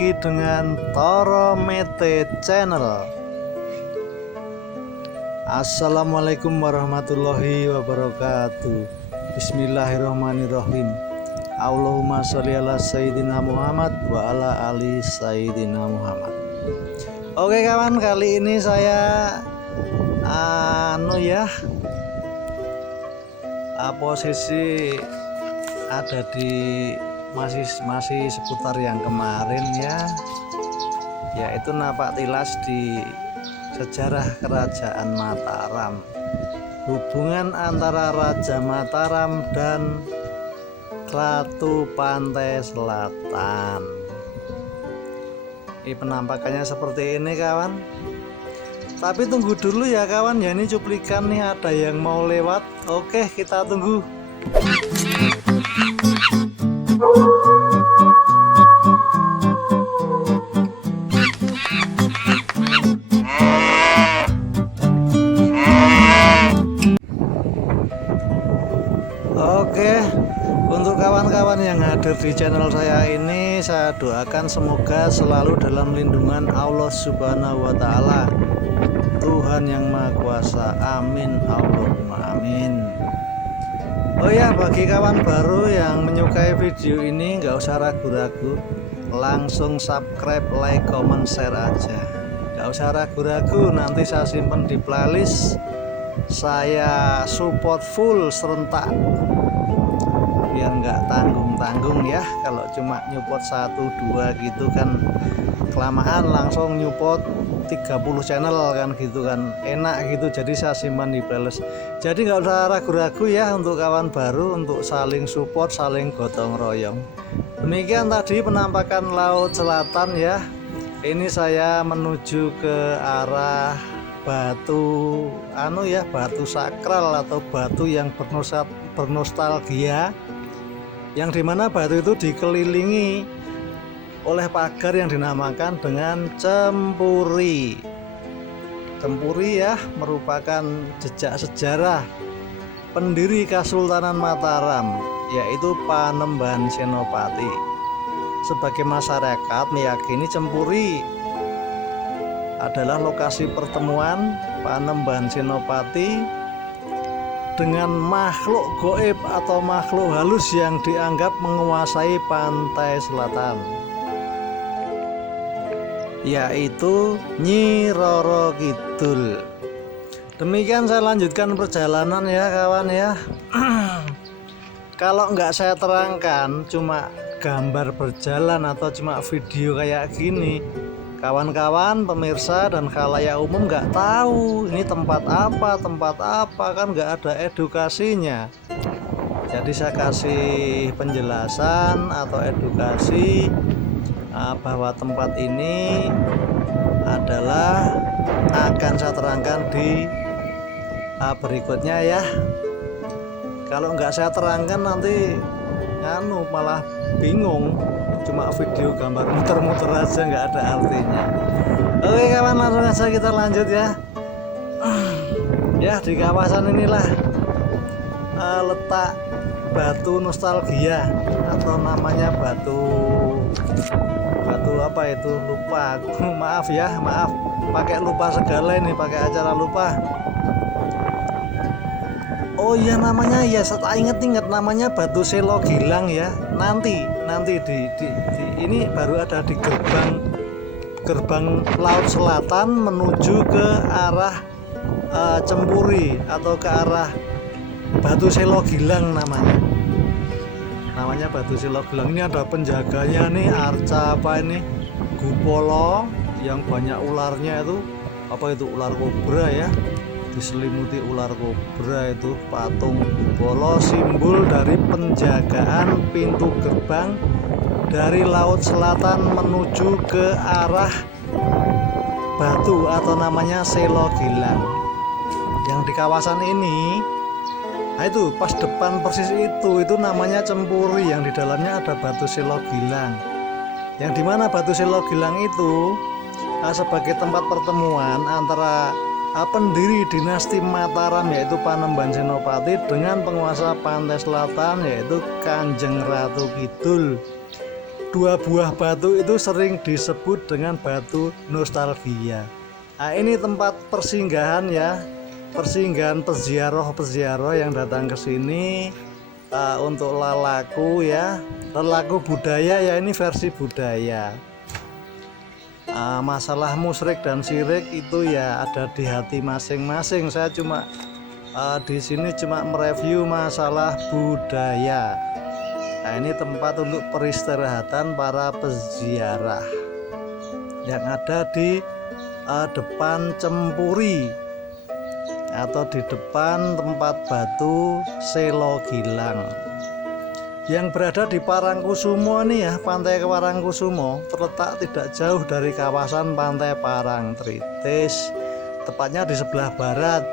lagi dengan Toro Mete Channel. Assalamualaikum warahmatullahi wabarakatuh. Bismillahirrahmanirrahim. Allahumma sholli ala Sayyidina Muhammad wa ala ali Sayyidina Muhammad. Oke kawan, kali ini saya posisi ada di masih seputar yang kemarin ya, yaitu napak tilas di sejarah Kerajaan Mataram, hubungan antara Raja Mataram dan Ratu Pantai Selatan. Ini penampakannya seperti ini kawan, tapi tunggu dulu ya kawan ya, ini cuplikan nih, ada yang mau lewat. Oke, kita tunggu. Oke, untuk kawan-kawan yang hadir di channel saya ini, saya doakan semoga selalu dalam lindungan Allah Subhanahu wa Ta'ala, Tuhan yang Maha Kuasa. Amin, Allahumma amin. Oh ya, bagi kawan baru yang menyukai video ini, nggak usah ragu-ragu, langsung subscribe, like, comment, share aja. Nggak usah ragu-ragu, nanti saya simpen di playlist. Saya support full serentak, biar nggak tanggung-tanggung ya. Kalau cuma nyupport 1-2 gitu kan kelamaan, langsung nyupport 30 channel kan gitu kan, enak gitu. Jadi saya simpan di playlist, jadi nggak usah ragu-ragu ya untuk kawan baru, untuk saling support, saling gotong royong. Demikian tadi penampakan Laut Selatan ya. Ini saya menuju ke arah batu batu sakral atau batu yang bernostalgia, yang dimana batu itu dikelilingi oleh pagar yang dinamakan dengan cempuri. Cempuri ya merupakan jejak sejarah pendiri Kesultanan Mataram, yaitu Panembahan Senopati. Sebagai masyarakat meyakini cempuri adalah lokasi pertemuan Panembahan Senopati dengan makhluk goib atau makhluk halus yang dianggap menguasai pantai selatan, yaitu Nyi Roro Kidul. Demikian saya lanjutkan perjalanan ya kawan ya. Kalau nggak saya terangkan, cuma gambar berjalan atau cuma video kayak gini, kawan-kawan pemirsa dan khalayak umum nggak tahu ini tempat apa kan, nggak ada edukasinya. Jadi saya kasih penjelasan atau edukasi bahwa tempat ini adalah akan saya terangkan di berikutnya ya. Kalau nggak saya terangkan nanti malah bingung, cuma video gambar muter-muter aja nggak ada artinya. Oke kawan, langsung aja kita lanjut ya. Ya, di kawasan inilah letak batu nostalgia, atau namanya batu apa itu, lupa aku. maaf pakai lupa segala ini, pakai acara lupa. Oh iya, namanya ya, saya inget namanya Batu Selo Gilang ya. Nanti di ini baru ada di gerbang Laut Selatan menuju ke arah Cempuri atau ke arah Batu Selo Gilang namanya Batu Selo Gilang. Ini ada penjaganya nih, arca apa ini, Gupolo yang banyak ularnya itu, apa itu, ular kobra ya, diselimuti ular kobra itu. Patung Gupolo simbol dari penjagaan pintu gerbang dari Laut Selatan menuju ke arah batu atau namanya Selo Gilang. Yang di kawasan ini, nah itu pas depan persis itu namanya Cempuri, yang di dalamnya ada Batu Selo Gilang. Yang dimana Batu Selo Gilang itu sebagai tempat pertemuan antara pendiri dinasti Mataram, yaitu Panembahan Senopati, dengan penguasa pantai selatan, yaitu Kanjeng Ratu Kidul. dua buah batu itu sering disebut dengan batu nostalgia. Nah, ini tempat persinggahan ya, persinggahan peziarah yang datang ke sini untuk lelaku ya, lelaku budaya ya, ini versi budaya. Masalah musyrik dan syirik itu ya ada di hati masing-masing. Saya cuma di sini cuma mereview masalah budaya. Nah, ini tempat untuk peristirahatan para peziarah yang ada di depan Cempuri atau di depan tempat batu Selo Gilang yang berada di Parangkusumo nih ya. Pantai Parangkusumo terletak tidak jauh dari kawasan Pantai Parangtritis, tepatnya di sebelah barat.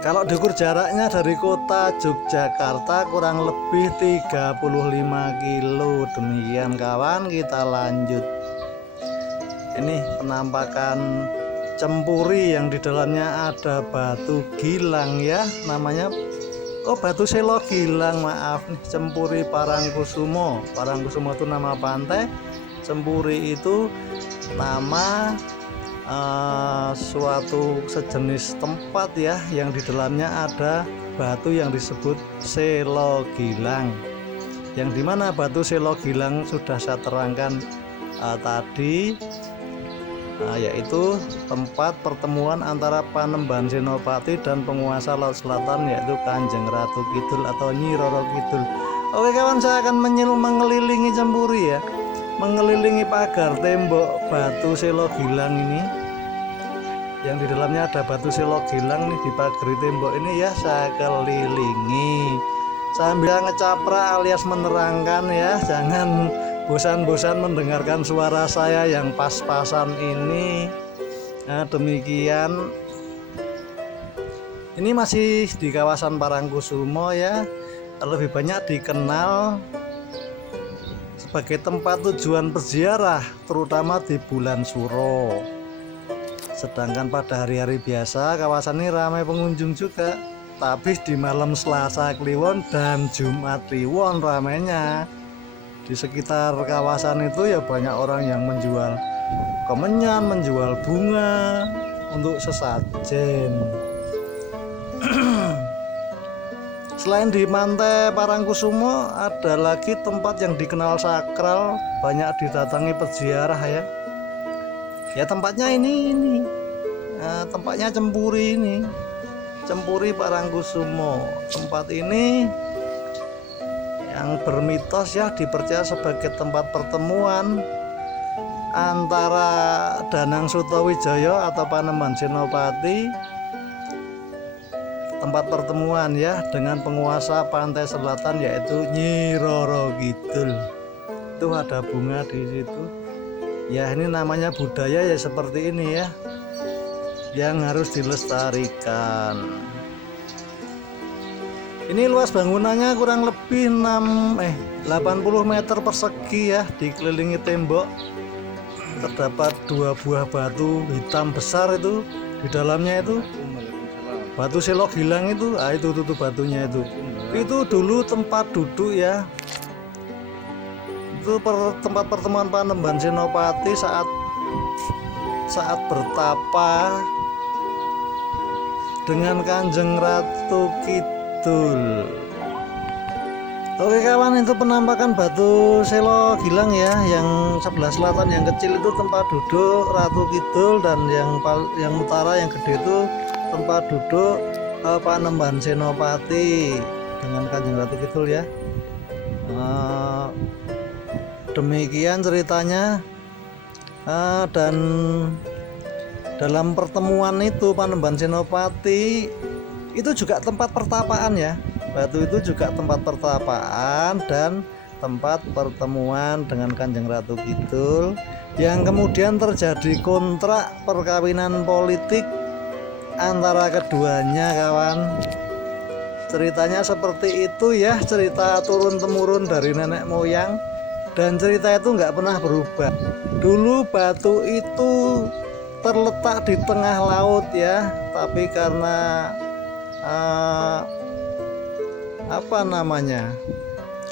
Kalau diukur jaraknya dari kota Yogyakarta kurang lebih 35 kilo. Demikian kawan, kita lanjut. Ini penampakan Cempuri yang di dalamnya ada batu gilang ya, namanya batu Selo Gilang, maaf nih. Cempuri Parangkusumo. Parangkusumo itu nama pantai, Cempuri itu nama suatu sejenis tempat ya, yang di dalamnya ada batu yang disebut Selo Gilang, yang dimana batu Selo Gilang sudah saya terangkan tadi, yaitu tempat pertemuan antara Panembahan Senopati dan penguasa Laut Selatan, yaitu Kanjeng Ratu Kidul atau Nyi Roro Kidul. Oke kawan, saya akan mengelilingi Cempuri ya, mengelilingi pagar tembok batu Selo Gilang ini, yang di dalamnya ada batu Selo Gilang nih. Di pagar tembok ini ya saya kelilingi sambil ngecapra alias menerangkan ya. Jangan bosan-bosan mendengarkan suara saya yang pas-pasan ini. Nah, demikian. Ini masih di kawasan Parangkusumo ya, lebih banyak dikenal sebagai tempat tujuan peziarah terutama di bulan Suro. Sedangkan pada hari-hari biasa kawasan ini ramai pengunjung juga, tapi di malam Selasa Kliwon dan Jumat Kliwon ramainya. Di sekitar kawasan itu ya banyak orang yang menjual kemenyan, menjual bunga untuk sesajen. Selain di Pantai Parangkusumo, ada lagi tempat yang dikenal sakral, banyak didatangi peziarah ya. Ya tempatnya ini. Tempatnya Cempuri ini, Cempuri Parangkusumo. Tempat ini yang bermitos ya, dipercaya sebagai tempat pertemuan antara Danang Sutawijaya atau Panembahan Senopati, tempat pertemuan ya dengan penguasa pantai selatan yaitu Nyi Roro Kidul. Itu ada bunga di situ. Ya ini namanya budaya ya seperti ini ya, yang harus dilestarikan. Ini luas bangunannya kurang lebih 80 meter persegi ya, dikelilingi tembok. Terdapat dua buah batu hitam besar itu di dalamnya, itu batu Selo Gilang itu. Itu batunya itu. Itu dulu tempat duduk ya. Itu tempat pertemuan Panembahan Senopati saat bertapa dengan Kanjeng Ratu Kidul. Oke kawan, itu penampakan batu Selo Gilang ya, yang sebelah selatan yang kecil itu tempat duduk Ratu Kidul, dan yang utara yang gede itu tempat duduk Panembahan Senopati dengan Kanjeng Ratu Kidul ya. Demikian ceritanya. Dan dalam pertemuan itu Panembahan Senopati itu juga tempat pertapaan ya. Batu itu juga tempat pertapaan dan tempat pertemuan dengan Kanjeng Ratu Kidul, yang kemudian terjadi kontrak perkawinan politik antara keduanya kawan. Ceritanya seperti itu ya, cerita turun temurun dari nenek moyang, dan cerita itu nggak pernah berubah. Dulu batu itu terletak di tengah laut ya, tapi karena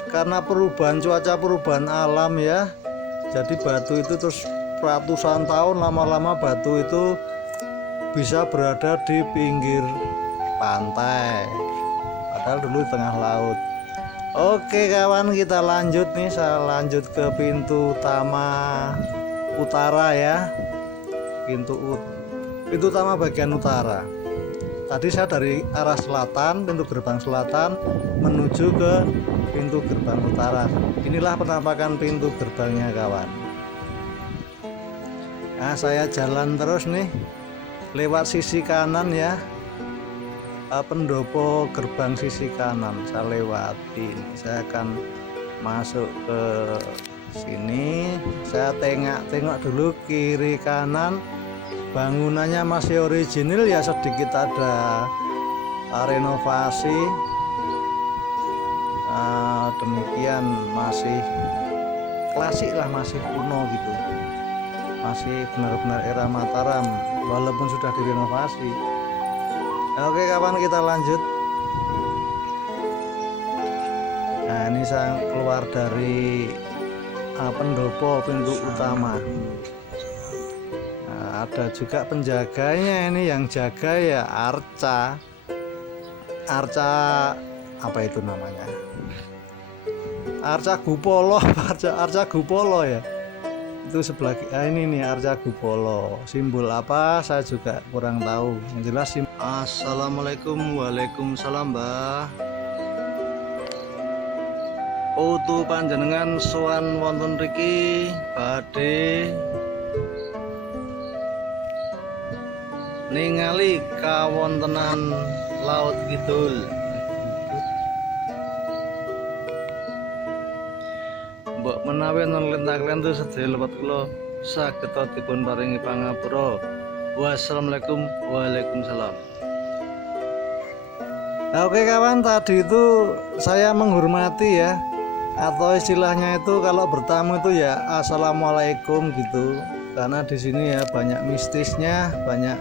karena perubahan cuaca, perubahan alam ya, jadi batu itu terus ratusan tahun lama-lama batu itu bisa berada di pinggir pantai, padahal dulu di tengah laut. Oke kawan, kita lanjut nih, saya lanjut ke pintu utama utara ya, pintu utama bagian utara. Tadi saya dari arah selatan, pintu gerbang selatan menuju ke pintu gerbang utara. Inilah penampakan pintu gerbangnya kawan. Nah, saya jalan terus nih lewat sisi kanan ya, pendopo gerbang sisi kanan saya lewati. Saya akan masuk ke sini. Saya tengok dulu kiri kanan, bangunannya masih original ya, sedikit ada renovasi. Demikian masih klasik lah, masih kuno gitu, masih benar-benar era Mataram walaupun sudah direnovasi. Oke kawan, kita lanjut. Nah, ini saya keluar dari pendopo pintu utama. Nah, ada juga penjaganya, ini yang jaga ya arca apa itu namanya, arca Gupolo. arca Gupolo ya, itu sebelah ini nih arca Gupolo. Simbol apa saya juga kurang tahu, yang jelas Assalamualaikum. Waalaikumsalam Mbah. Putu panjenengan sowan wonten mriki badhe ningali kawontenan Laut Kidul. Mbok menawi non lentak-lentu sedaya lepat kula saged dipun paringi pangapura. Wassalamualaikum. Waalaikumsalam. Nah, oke kawan, tadi itu saya menghormati ya, atau istilahnya itu kalau bertamu itu ya assalamualaikum gitu, karena di sini ya banyak mistisnya, banyak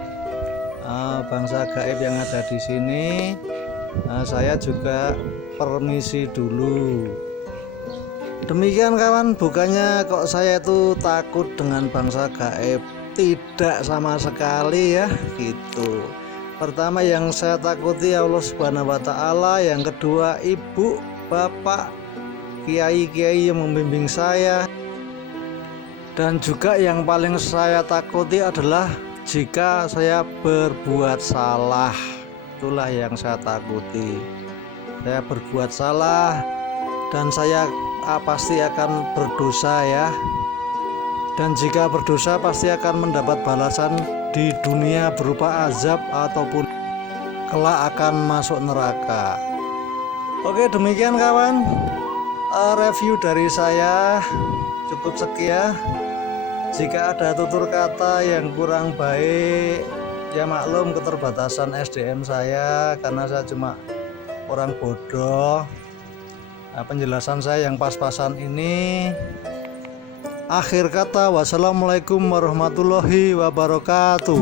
bangsa gaib yang ada di sini. Saya juga permisi dulu. Demikian kawan, bukannya kok saya itu takut dengan bangsa gaib, tidak sama sekali ya gitu. Pertama yang saya takuti Allah Subhanahu wa Ta'ala, yang kedua ibu, bapak, kiai-kiai yang membimbing saya, dan juga yang paling saya takuti adalah jika saya berbuat salah. Itulah yang saya takuti. Saya berbuat salah dan saya pasti akan berdosa ya. Dan jika berdosa pasti akan mendapat balasan di dunia berupa azab ataupun kelak akan masuk neraka. Oke, demikian kawan, review dari saya cukup sekian. Jika ada tutur kata yang kurang baik ya maklum, keterbatasan SDM saya karena saya cuma orang bodoh. Nah, penjelasan saya yang pas-pasan ini. Akhir kata, wassalamualaikum warahmatullahi wabarakatuh.